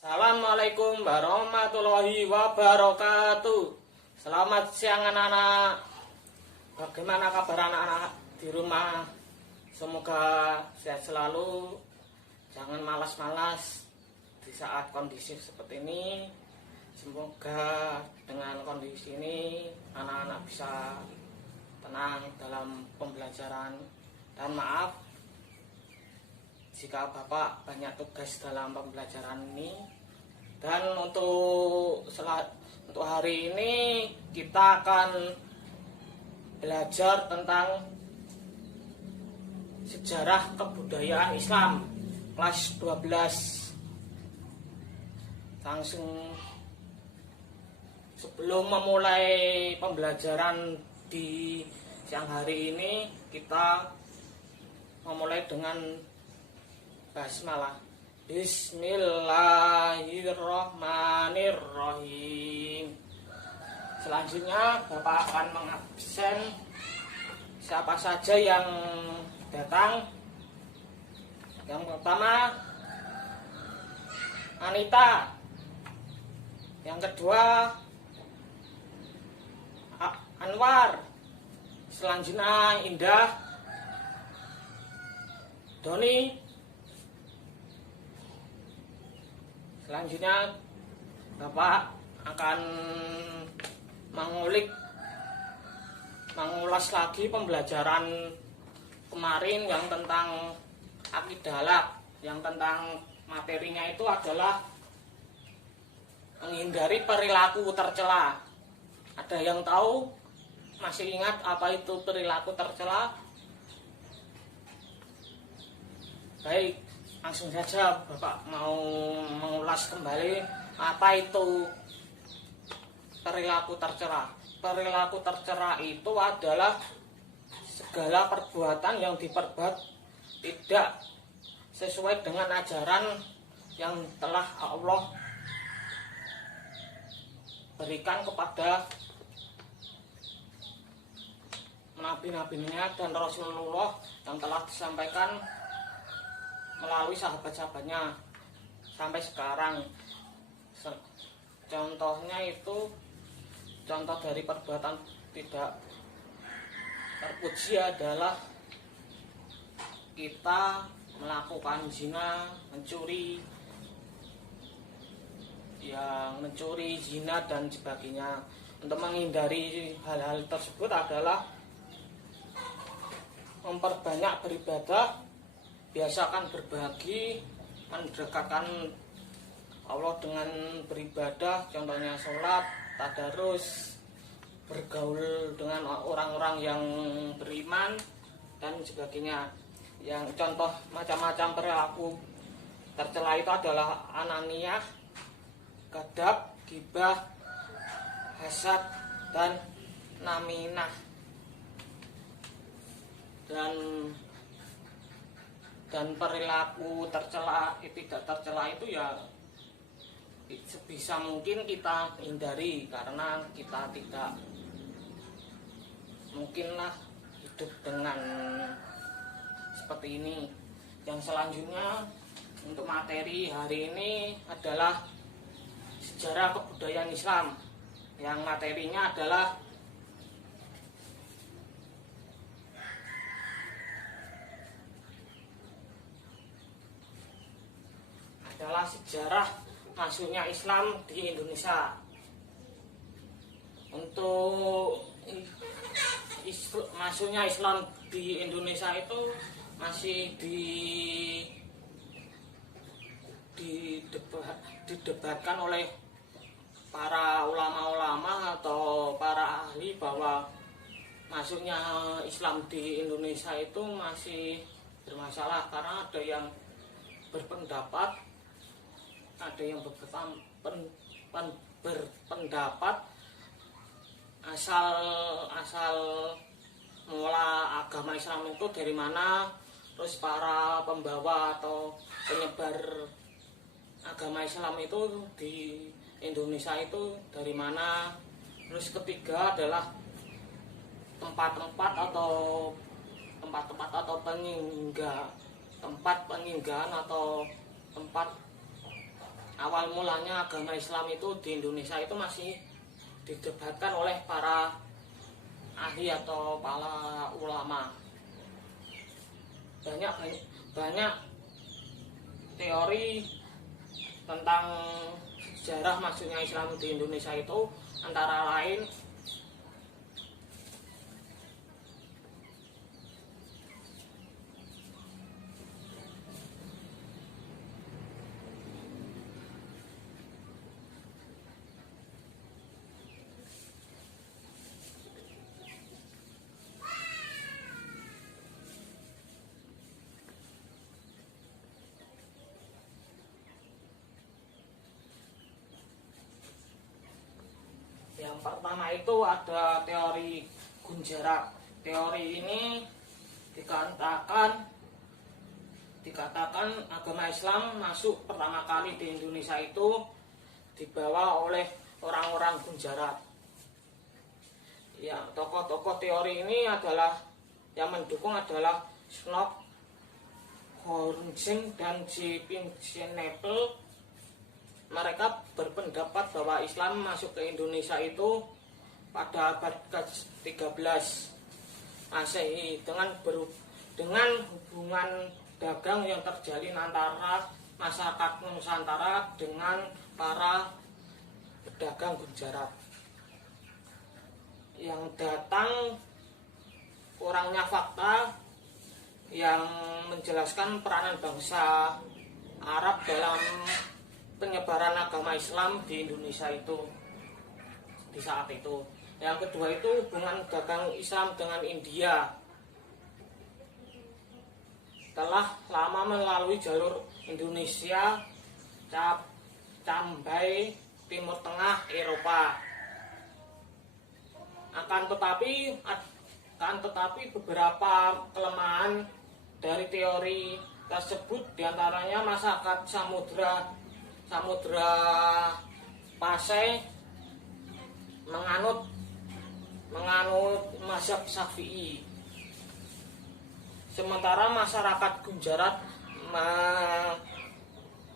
Assalamualaikum warahmatullahi wabarakatuh. Selamat siang anak-anak. Bagaimana kabar anak-anak di rumah? Semoga sehat selalu. Jangan malas-malas di saat kondisi seperti ini. Semoga dengan kondisi ini anak-anak bisa tenang dalam pembelajaran. Dan maaf jika Bapak banyak tugas dalam pembelajaran ini. Dan untuk hari ini kita akan belajar tentang sejarah kebudayaan Islam kelas 12. Langsung sebelum memulai pembelajaran di siang hari ini, kita memulai dengan basmalah. Bismillahirrahmanirrahim. Selanjutnya Bapak akan mengabsen siapa saja yang datang. Yang pertama Anita. Yang kedua Anwar. Selanjutnya Indah, Doni. Selanjutnya Bapak akan mengulas lagi pembelajaran kemarin yang tentang akidah, yang tentang materinya itu adalah menghindari perilaku tercela. Ada yang tahu? Masih ingat apa itu perilaku tercela? Baik, langsung saja Bapak mau mengulas kembali apa itu perilaku tercela. Perilaku tercela itu adalah segala perbuatan yang diperbuat tidak sesuai dengan ajaran yang telah Allah berikan kepada nabi-nabinya dan Rasulullah yang telah disampaikan melalui sahabat-sahabatnya sampai sekarang. Contohnya itu, contoh dari perbuatan tidak terpuji adalah kita melakukan zina, mencuri, zina dan sebagainya. Untuk menghindari hal-hal tersebut adalah memperbanyak beribadah, biasakan berbagi, mendekatkan Allah dengan beribadah, contohnya sholat, tadarus, bergaul dengan orang-orang yang beriman dan sebagainya. Yang contoh macam-macam perilaku tercela itu adalah ananiyah, gadab, ghibah, hasad, dan naminah. Dan perilaku tercela, tidak tercela itu ya sebisa mungkin kita hindari, karena kita tidak mungkinlah hidup dengan seperti ini. Yang selanjutnya untuk materi hari ini adalah sejarah kebudayaan Islam, yang materinya adalah sejarah masuknya Islam di Indonesia. Untuk masuknya Islam di Indonesia itu masih didebatkan oleh para ulama-ulama atau para ahli, bahwa masuknya Islam di Indonesia itu masih bermasalah, karena ada yang berpendapat berpendapat asal mula agama Islam itu dari mana, terus para pembawa atau penyebar agama Islam itu di Indonesia itu dari mana. Terus ketiga adalah tempat-tempat atau peninggalan atau tempat awal mulanya agama Islam itu di Indonesia itu masih didebatkan oleh para ahli atau para ulama. Banyak teori tentang sejarah masuknya Islam di Indonesia itu, antara lain yang pertama itu ada teori Gunjarak. Teori ini dikatakan agama Islam masuk pertama kali di Indonesia itu dibawa oleh orang-orang Gunjarat. Ya, tokoh-tokoh teori ini adalah yang mendukung adalah Snok, Hornsing, dan J. Pincenapel. Mereka berpendapat bahwa Islam masuk ke Indonesia itu pada abad ke-13 Masehi dengan hubungan dagang yang terjalin antara masyarakat Nusantara dengan para pedagang Gujarat. Yang datang kurangnya fakta yang menjelaskan peranan bangsa Arab dalam penyebaran agama Islam di Indonesia itu di saat itu. Yang kedua itu hubungan dagang Islam dengan India. Telah lama melalui jalur Indonesia, Cambai, Timur Tengah, Eropa. Akan tetapi beberapa kelemahan dari teori tersebut, diantaranya masyarakat Samudra Pasai menganut mazhab Syafi'i, sementara masyarakat Gujarat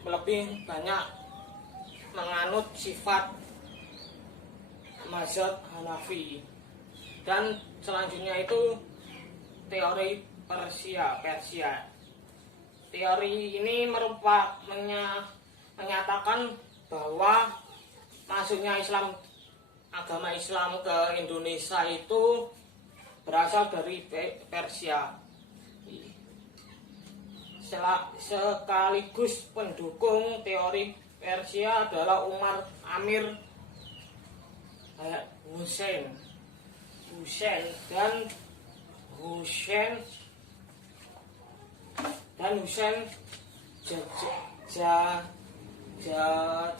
lebih banyak menganut sifat mazhab Hanafi. Dan selanjutnya itu teori Persia. Teori ini menyatakan bahwa masuknya agama Islam ke Indonesia itu berasal dari Persia. Sekaligus pendukung teori Persia adalah Umar Amir Hussein dan Hussein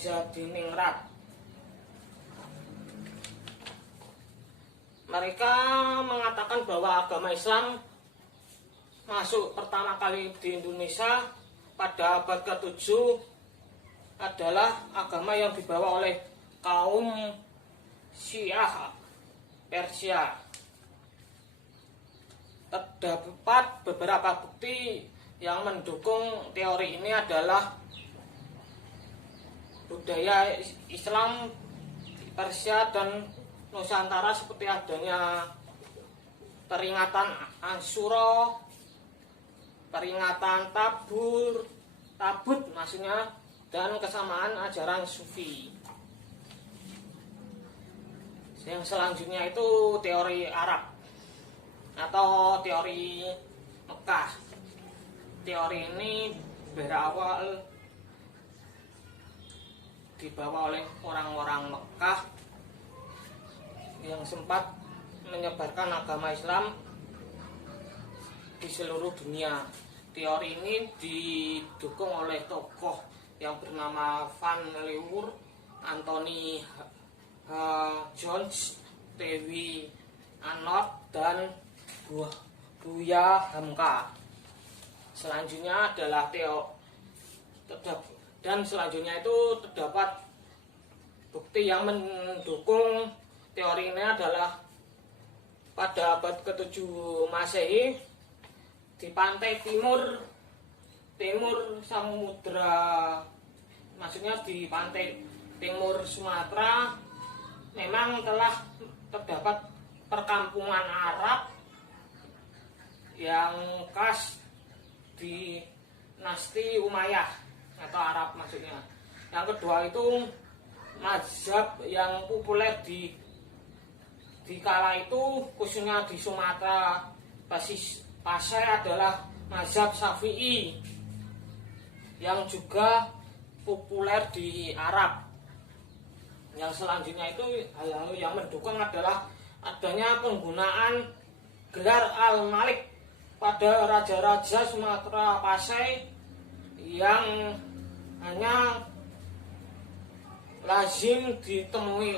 Jadiningrat. Mereka mengatakan bahwa agama Islam masuk pertama kali di Indonesia pada abad ke-7 adalah agama yang dibawa oleh kaum Syiah Persia. Terdapat beberapa bukti yang mendukung teori ini adalah budaya Islam Persia dan Nusantara, seperti adanya peringatan Asyura, peringatan Tabut maksudnya, dan kesamaan ajaran Sufi. Yang selanjutnya itu teori Arab atau teori Mekah. Teori ini berawal dibawa oleh orang-orang Mekah yang sempat menyebarkan agama Islam di seluruh dunia. Teori ini didukung oleh tokoh yang bernama Van Leeuwen, Anthony Jones, Dewi Anot, dan Buya Hamka. Selanjutnya adalah selanjutnya itu terdapat bukti yang mendukung teori ini adalah pada abad ke-7 Masehi di pantai timur Samudra maksudnya di pantai timur Sumatera memang telah terdapat perkampungan Arab yang khas di dinasti Umayyah atau Arab maksudnya. Yang kedua itu mazhab yang populer di kala itu khususnya di Sumatera Pasai adalah mazhab Syafi'i yang juga populer di Arab. Yang selanjutnya itu hal-hal yang mendukung adalah adanya penggunaan gelar Al-Malik pada raja-raja Sumatera Pasai yang hanya lazim ditemui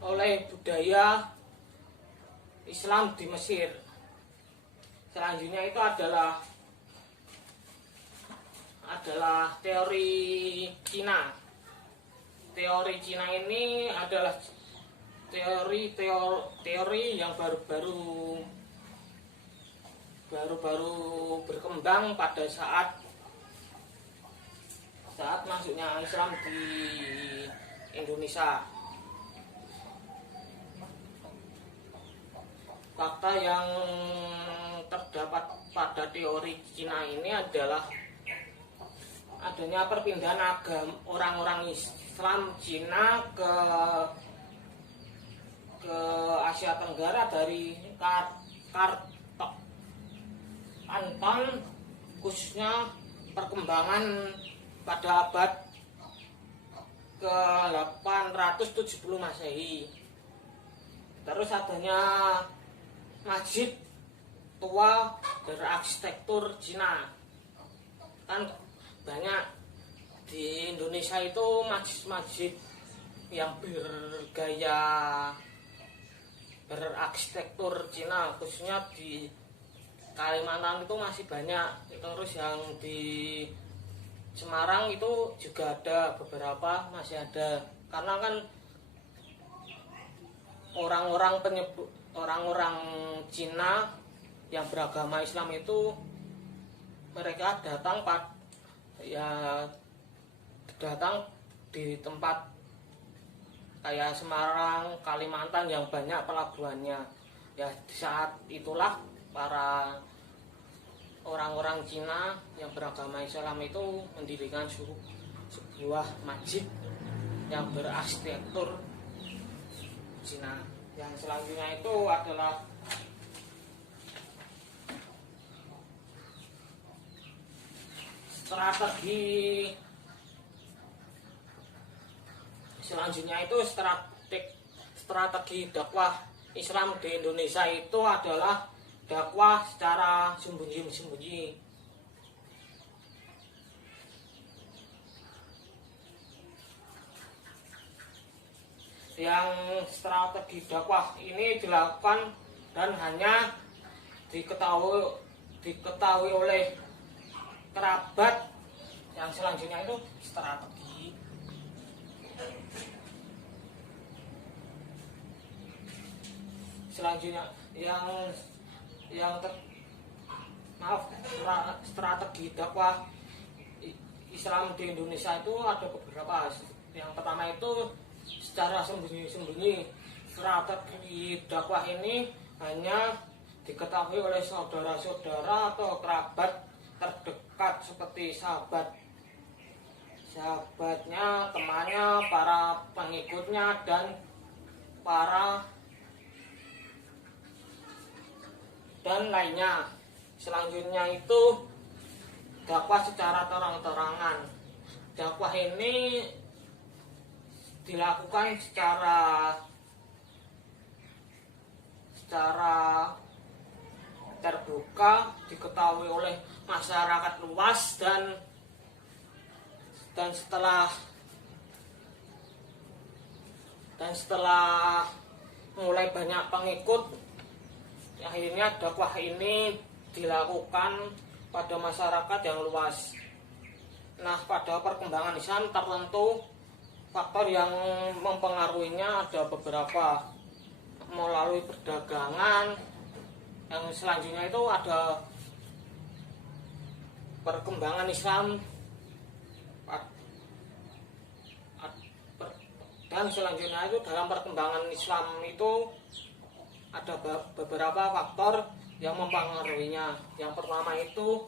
oleh budaya Islam di Mesir. Selanjutnya itu adalah teori Cina. Teori Cina ini adalah teori yang baru-baru berkembang pada saat masuknya Islam di Indonesia. Fakta yang terdapat pada teori Cina ini adalah adanya perpindahan agama orang-orang Islam Cina ke Asia Tenggara dari Kanton, khususnya perkembangan pada abad ke-870 Masehi. Terus adanya masjid tua berarsitektur Cina. Kan banyak di Indonesia itu masjid-masjid yang bergaya berarsitektur Cina, khususnya di Kalimantan itu masih banyak. Terus yang di Semarang itu juga ada beberapa, masih ada. Karena kan orang-orang Cina yang beragama Islam itu mereka datang di tempat kayak Semarang, Kalimantan yang banyak pelabuhannya. Ya di saat itulah para orang-orang Cina yang beragama Islam itu mendirikan sebuah masjid yang berarsitektur Cina. Yang selanjutnya itu adalah strategi dakwah Islam di Indonesia itu adalah dakwah secara sembunyi-sembunyi. Yang strategi dakwah ini dilakukan dan hanya diketahui oleh kerabat. Yang selanjutnya itu strategi selanjutnya strategi dakwah Islam di Indonesia itu ada beberapa. Yang pertama itu secara sembunyi-sembunyi. Strategi dakwah ini hanya diketahui oleh saudara-saudara atau kerabat terdekat seperti sahabatnya, temannya, para pengikutnya, dan lainnya. Selanjutnya itu dakwah secara terang-terangan. Dakwah ini dilakukan secara terbuka, diketahui oleh masyarakat luas, dan setelah mulai banyak pengikut, akhirnya dakwah ini dilakukan pada masyarakat yang luas. Nah, pada perkembangan Islam tertentu faktor yang mempengaruhinya ada beberapa, melalui perdagangan. Yang selanjutnya itu ada perkembangan Islam Dan selanjutnya itu dalam perkembangan Islam itu ada beberapa faktor yang mempengaruhinya. Yang pertama itu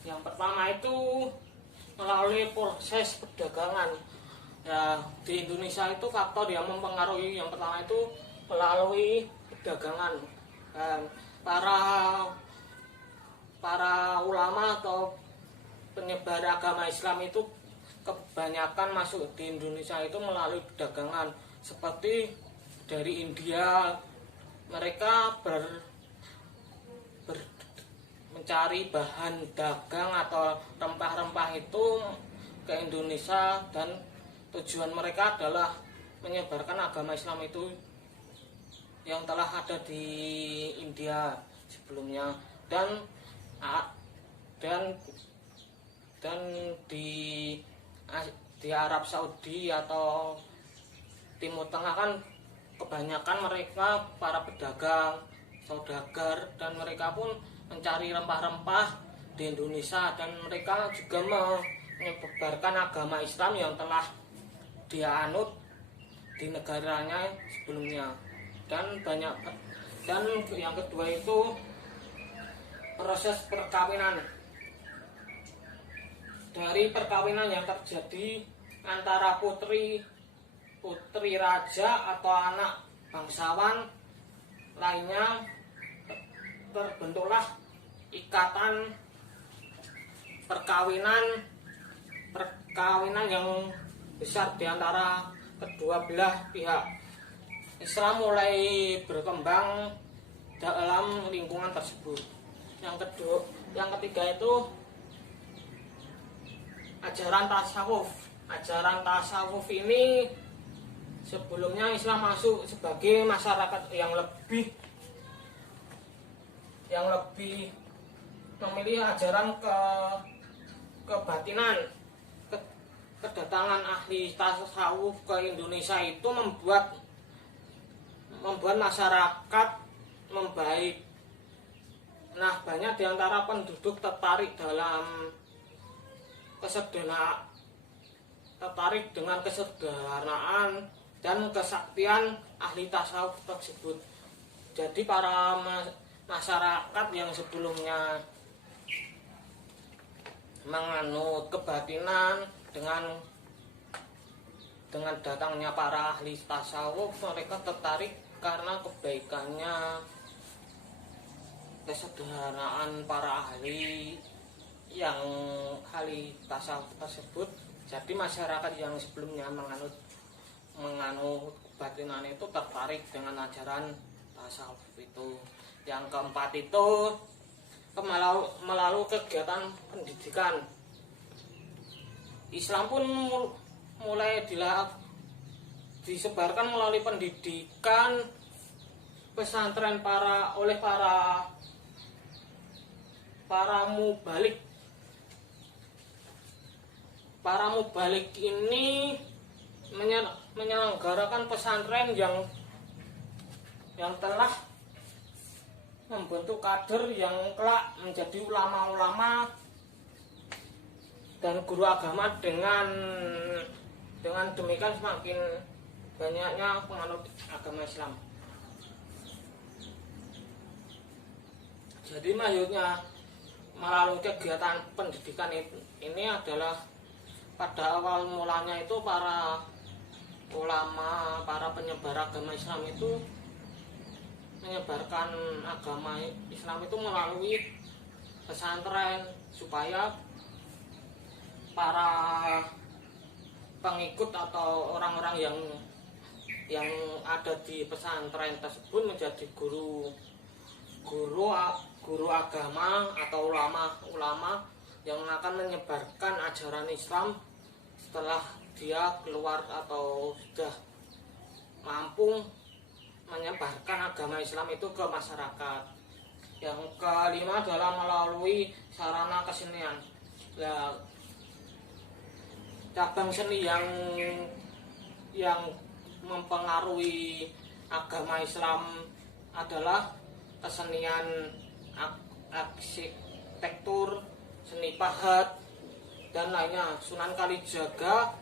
yang pertama itu melalui proses perdagangan. Ya, di Indonesia itu faktor yang mempengaruhi yang pertama itu melalui perdagangan. Dan para ulama atau penyebar agama Islam itu kebanyakan masuk di Indonesia itu melalui perdagangan. Seperti dari India, mereka mencari bahan dagang atau rempah-rempah itu ke Indonesia, dan tujuan mereka adalah menyebarkan agama Islam itu yang telah ada di India sebelumnya, dan di Arab Saudi atau Timur Tengah kan kebanyakan mereka para pedagang, saudagar, dan mereka pun mencari rempah-rempah di Indonesia, dan mereka juga menyebarkan agama Islam yang telah dia anut di negaranya sebelumnya. Dan yang kedua itu proses perkawinan. Dari perkawinan yang terjadi antara putri raja atau anak bangsawan lainnya, terbentuklah ikatan perkawinan yang besar di antara kedua belah pihak. Islam mulai berkembang dalam lingkungan tersebut. Yang ketiga itu ajaran tasawuf. Ajaran tasawuf ini sebelumnya Islam masuk sebagai masyarakat yang lebih memilih ajaran kebatinan. Kedatangan ahli tasawuf ke Indonesia itu membuat masyarakat membaik. Nah, banyak di antara penduduk tertarik dengan kesederhanaan dan kesaktian ahli tasawuf tersebut. Jadi para masyarakat yang sebelumnya menganut kebatinan, dengan datangnya para ahli tasawuf, mereka tertarik karena kebaikannya, kesederhanaan para ahli tasawuf tersebut. Jadi masyarakat yang sebelumnya menganut kebatinan itu tertarik dengan ajaran tasawuf itu. Yang keempat itu melalui kegiatan pendidikan. Islam pun mulai disebarkan melalui pendidikan pesantren oleh para mubalik. Para mubalik ini menyelenggarakan pesantren yang telah membentuk kader yang kelak menjadi ulama-ulama dan guru agama. Dengan demikian semakin banyaknya penganut agama Islam. Jadi maksudnya melalui kegiatan pendidikan ini adalah pada awal mulanya itu para ulama, para penyebar agama Islam itu menyebarkan agama Islam itu melalui pesantren, supaya para pengikut atau orang-orang yang ada di pesantren tersebut menjadi guru agama atau ulama yang akan menyebarkan ajaran Islam setelah dia keluar atau sudah mampu menyebarkan agama Islam itu ke masyarakat. Yang kelima adalah melalui sarana kesenian. Ya, cabang seni yang mempengaruhi agama Islam adalah kesenian arsitektur, seni pahat, dan lainnya. Sunan Kalijaga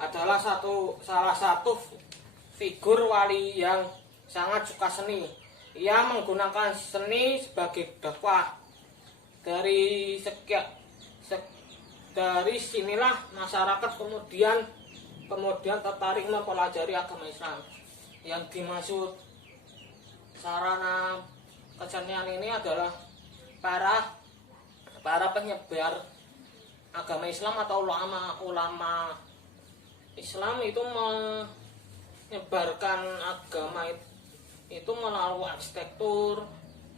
adalah salah satu figur wali yang sangat suka seni. Ia menggunakan seni sebagai dakwah. Dari sinilah masyarakat kemudian tertarik mempelajari agama Islam. Yang dimaksud sarana kesenian ini adalah para penyebar agama Islam atau ulama Islam itu menyebarkan agama itu melalui arsitektur,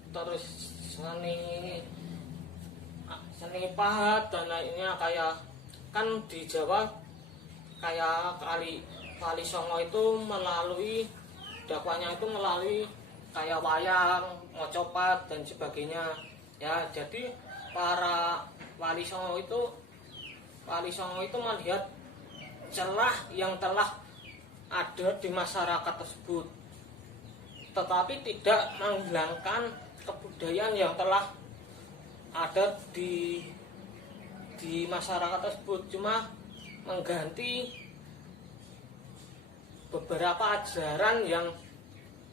terus seni pahat dan lainnya. Kayak kan di Jawa kayak Wali Songo itu melalui dakwanya itu melalui kayak wayang, mocopat dan sebagainya. Ya, jadi para Wali Songo itu melihat celah yang telah ada di masyarakat tersebut, tetapi tidak menghilangkan kebudayaan yang telah ada di masyarakat tersebut, cuma mengganti beberapa ajaran yang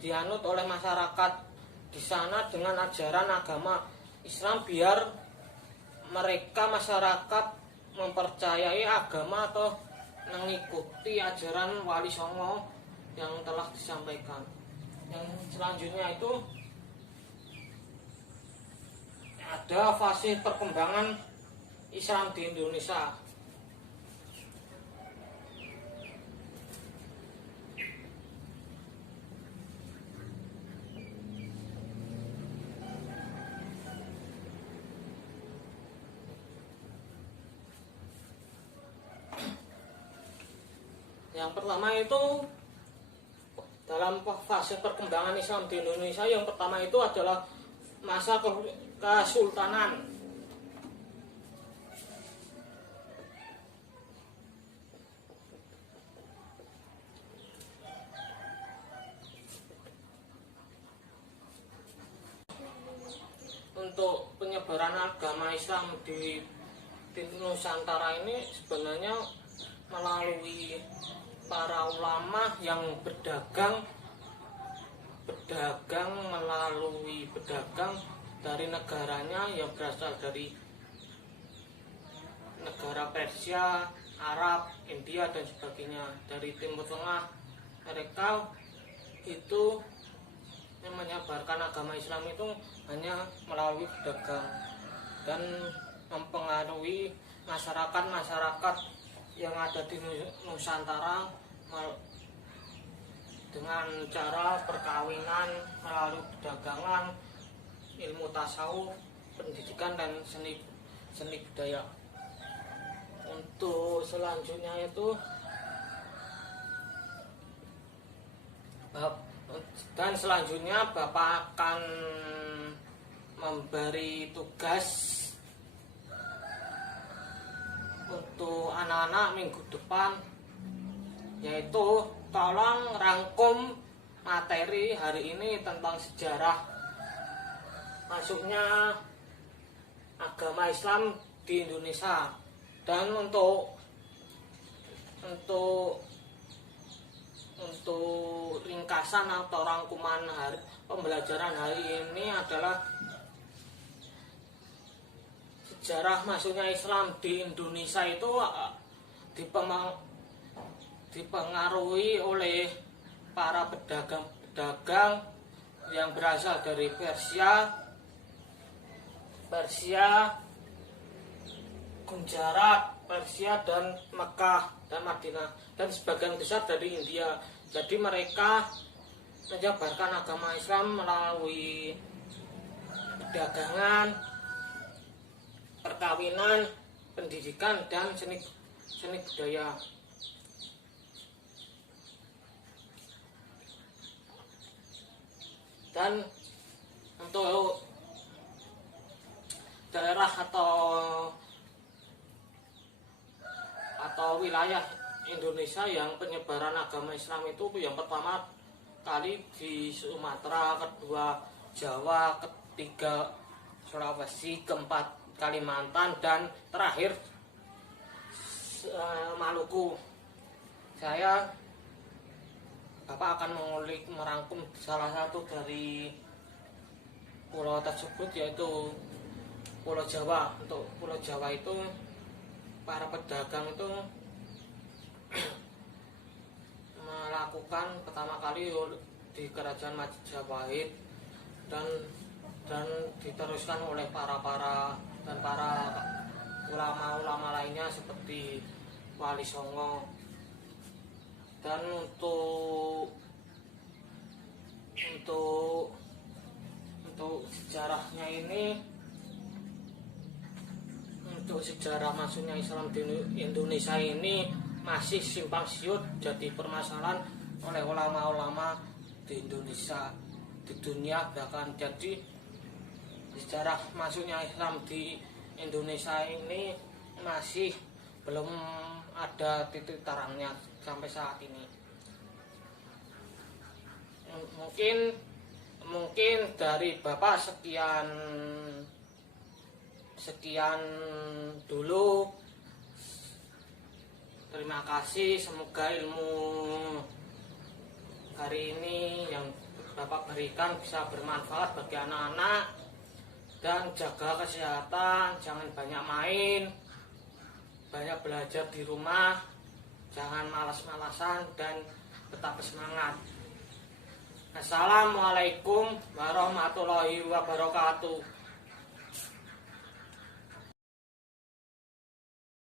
dianut oleh masyarakat di sana dengan ajaran agama Islam, biar mereka masyarakat mempercayai agama atau mengikuti ajaran Wali Songo yang telah disampaikan. Yang selanjutnya itu ada fase perkembangan Islam di Indonesia. Yang pertama itu dalam fase perkembangan Islam di Indonesia, yang pertama itu adalah masa kesultanan. Untuk penyebaran agama Islam di Nusantara ini sebenarnya melalui para ulama yang berdagang dari negaranya yang berasal dari negara Persia, Arab, India dan sebagainya, dari Timur Tengah. Mereka itu yang menyebarkan agama Islam itu hanya melalui berdagang dan mempengaruhi masyarakat yang ada di Nusantara dengan cara perkawinan melalui perdagangan, ilmu tasawuf, pendidikan dan seni budaya. Untuk selanjutnya itu Bapak akan memberi tugas untuk anak-anak minggu depan, yaitu tolong rangkum materi hari ini tentang sejarah masuknya agama Islam di Indonesia. Dan untuk ringkasan atau rangkuman pembelajaran hari ini adalah sejarah masuknya Islam di Indonesia itu dipengaruhi oleh para pedagang yang berasal dari Persia, Gujarat, dan Mekah dan Madinah, dan sebagian besar dari India. Jadi mereka menyebarkan agama Islam melalui perdagangan perkawinan, pendidikan, dan seni budaya. Dan untuk daerah atau wilayah Indonesia yang penyebaran agama Islam itu yang pertama kali di Sumatera, kedua Jawa, ketiga Sulawesi, keempat Kalimantan, dan terakhir Maluku. Bapak akan mengulik merangkum salah satu dari pulau tersebut, yaitu Pulau Jawa. Untuk Pulau Jawa itu para pedagang itu melakukan pertama kali di Kerajaan Majapahit dan diteruskan oleh para ulama-ulama lainnya seperti Wali Songo. Dan untuk sejarahnya ini, untuk sejarah masuknya Islam di Indonesia ini masih simpang siur jadi permasalahan oleh ulama-ulama di Indonesia, di dunia bahkan. Jadi sejarah masuknya Islam di Indonesia ini masih belum ada titik terangnya sampai saat ini. Mungkin dari Bapak sekian dulu. Terima kasih, semoga ilmu hari ini yang Bapak berikan bisa bermanfaat bagi anak-anak. Dan jaga kesehatan, jangan banyak main, banyak belajar di rumah, jangan malas-malasan, dan tetap semangat. Assalamualaikum warahmatullahi wabarakatuh.